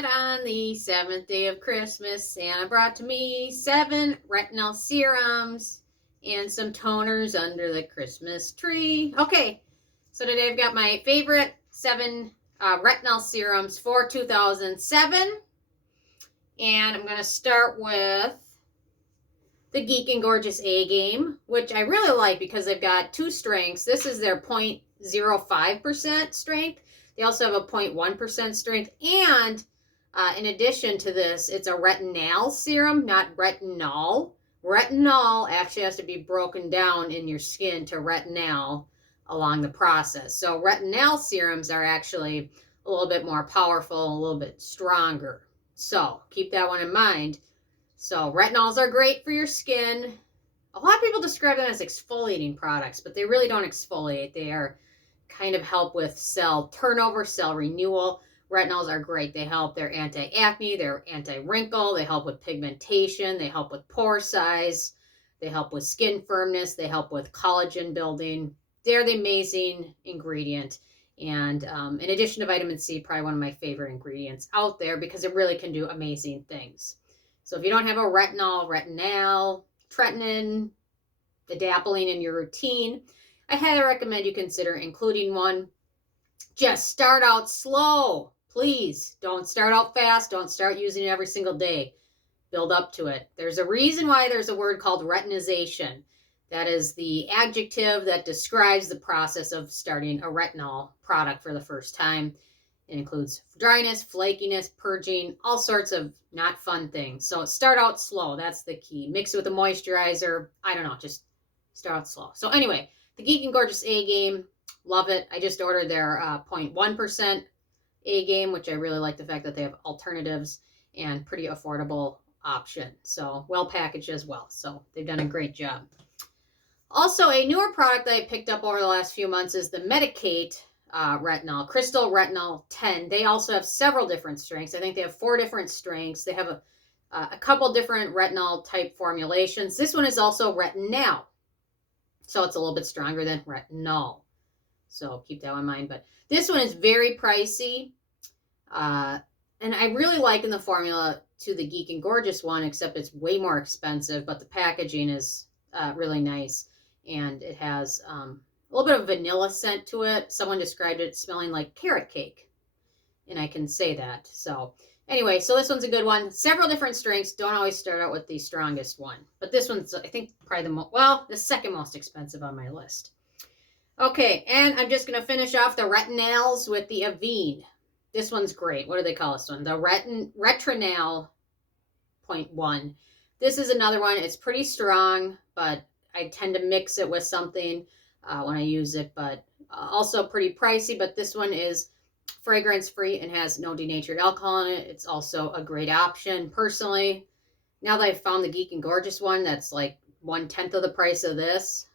that on the 7th day of Christmas, Santa brought to me 7 retinol serums and some toners under the Christmas tree. Okay, so today I've got my favorite 7 retinol serums for 2007. And I'm going to start with the Geek and Gorgeous Agame, which I really like because they've got 2 strengths. This is their 0.05% strength. They also have a 0.1% strength. And in addition to this, it's a retinal serum, not retinol. Retinol actually has to be broken down in your skin to retinal along the process. So retinal serums are actually a little bit more powerful, a little bit stronger. So keep that one in mind. So retinols are great for your skin. A lot of people describe them as exfoliating products, but they really don't exfoliate. They are kind of help with cell turnover, cell renewal. Retinols are great. They help. They're anti-acne, they're anti-wrinkle, they help with pigmentation, they help with pore size, they help with skin firmness, they help with collagen building. They're the amazing ingredient. And in addition to vitamin C, probably one of my favorite ingredients out there because it really can do amazing things. So if you don't have a retinol, retinal, tretinoin, adapalene in your routine, I highly recommend you consider including one. Just start out slow, please. Don't start out fast. Don't start using it every single day. Build up to it. There's a reason why there's a word called retinization. That is the adjective that describes the process of starting a retinol product for the first time. It includes dryness, flakiness, purging, all sorts of not fun things. So start out slow. That's the key. Mix it with a moisturizer. I don't know. Just start out slow. So anyway, the Geek and Gorgeous Agame, love it. I just ordered their 0.1% Agame, which I really like the fact that they have alternatives and pretty affordable option. So well packaged as well. So they've done a great job. Also, a newer product that I picked up over the last few months is the Medicated retinol, Crystal Retinol 10. They also have several different strengths. I think they have 4 different strengths. They have a couple different retinol type formulations. This one is also retinal, so it's a little bit stronger than retinol. So keep that in mind. But this one is very pricey, and I really like in the formula to the Geek and Gorgeous one, except it's way more expensive. But the packaging is really nice, and it has a little bit of vanilla scent to it. Someone described it smelling like carrot cake, and I can say that. So anyway, so this one's a good one. Several different strengths. Don't always start out with the strongest one, but this one's, I think, probably the second most expensive on my list. Okay, and I'm just going to finish off the retinals with the Avene. This one's great. What do they call this one? The Retrinal 0.1. This is another one. It's pretty strong, but I tend to mix it with something when I use it, but also pretty pricey. But this one is fragrance free and has no denatured alcohol in it. It's also a great option. Personally, now that I've found the Geek and Gorgeous one, that's like 1/10 of the price of this.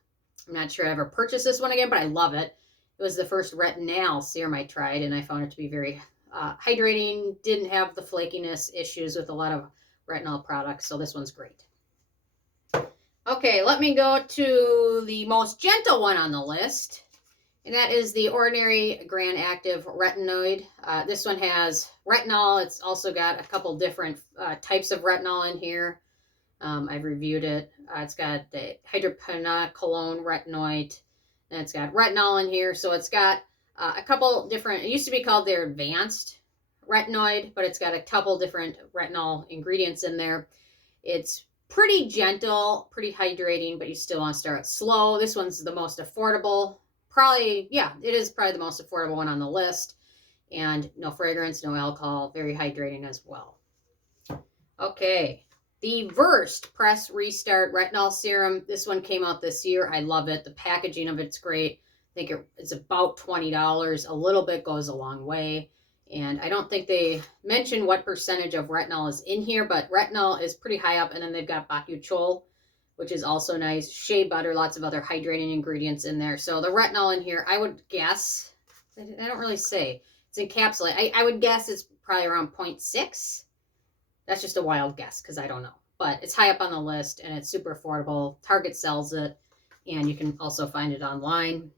I'm not sure I ever purchased this one again, but I love it. It was the first retinal serum I tried, and I found it to be very hydrating. Didn't have the flakiness issues with a lot of retinol products, so this one's great. Okay, let me go to the most gentle one on the list, and that is the ordinary Granactive Retinoid. This one has retinol. It's also got a couple different types of retinol in here. I've reviewed it. It's got the hydroquinone retinoid, and it's got retinol in here. So it's got a couple different, it used to be called their advanced retinoid, but it's got a couple different retinol ingredients in there. It's pretty gentle, pretty hydrating, but you still want to start slow. This one's the most affordable. Probably, yeah, it is probably the most affordable one on the list. And no fragrance, no alcohol, very hydrating as well. Okay. The Versed Press Restart Retinol Serum. This one came out this year. I love it. The packaging of it's great. I think it's about $20. A little bit goes a long way. And I don't think they mention what percentage of retinol is in here, but retinol is pretty high up. And then they've got Bakuchiol, which is also nice. Shea butter, lots of other hydrating ingredients in there. So the retinol in here, I would guess, I don't really say. It's encapsulated. I would guess it's probably around 0.6. That's just a wild guess because I don't know. But it's high up on the list and it's super affordable. Target sells it, and you can also find it online.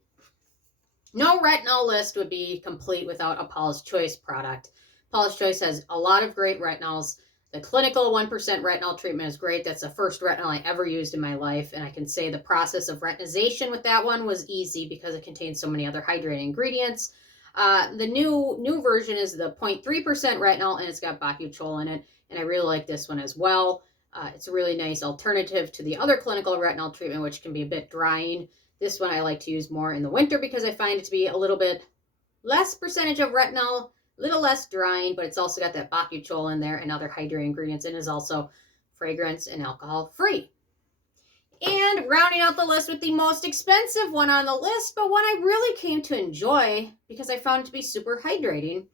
No retinol list would be complete without a Paula's Choice product. Paula's Choice has a lot of great retinols. The clinical 1% retinol treatment is great. That's the first retinol I ever used in my life. And I can say the process of retinization with that one was easy because it contains so many other hydrating ingredients. The new version is the 0.3% retinol, and it's got Bakuchiol in it. And I really like this one as well. It's a really nice alternative to the other clinical retinol treatment, which can be a bit drying. This one I like to use more in the winter because I find it to be a little bit less percentage of retinol, a little less drying, but it's also got that Bakuchiol in there and other hydrating ingredients, and is also fragrance and alcohol free. And rounding out the list with the most expensive one on the list, but one I really came to enjoy because I found it to be super hydrating. And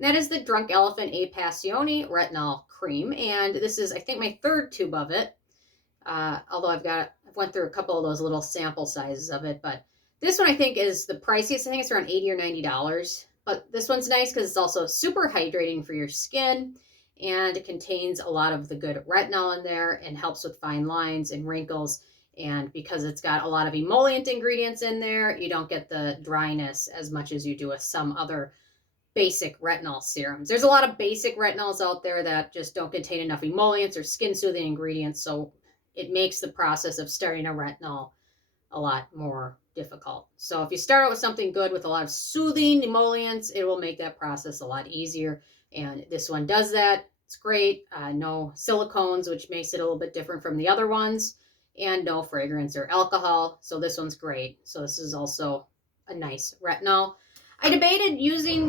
that is the Drunk Elephant A Passioni Retinol Cream. And this is, I think, my third tube of it. Although I've went through a couple of those little sample sizes of it, but this one I think is the priciest. I think it's around $80 or $90. But this one's nice because it's also super hydrating for your skin, and it contains a lot of the good retinol in there and helps with fine lines and wrinkles. And because it's got a lot of emollient ingredients in there, you don't get the dryness as much as you do with some other basic retinol serums. There's a lot of basic retinols out there that just don't contain enough emollients or skin soothing ingredients, so it makes the process of starting a retinol a lot more difficult. So if you start out with something good with a lot of soothing emollients, it will make that process a lot easier. And this one does that. It's great. No silicones, which makes it a little bit different from the other ones, and no fragrance or alcohol. So this one's great. So this is also a nice retinol. I debated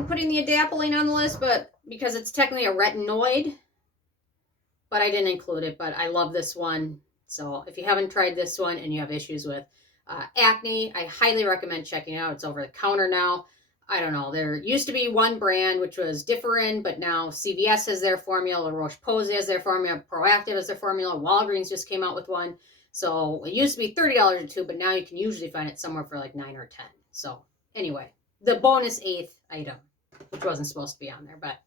putting the adapalene on the list, but because it's technically a retinoid, but I didn't include it. But I love this one. So if you haven't tried this one and you have issues with acne, I highly recommend checking it out. It's over the counter now. I don't know. There used to be one brand, which was Differin, but now CVS has their formula, La Roche-Posay has their formula, Proactive has their formula, Walgreens just came out with one. So it used to be $30 a tube, but now you can usually find it somewhere for like $9 or $10. So anyway, the bonus 8th item, which wasn't supposed to be on there, but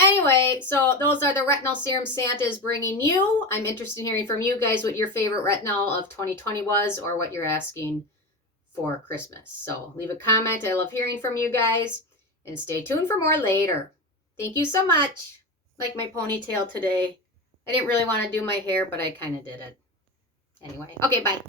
anyway, so those are the retinol serum Santa is bringing you. I'm interested in hearing from you guys what your favorite retinol of 2020 was, or what you're asking for Christmas. So leave a comment. I love hearing from you guys, and stay tuned for more later. Thank you so much. Like my ponytail today. I didn't really want to do my hair, but I kind of did it. Anyway, okay, bye.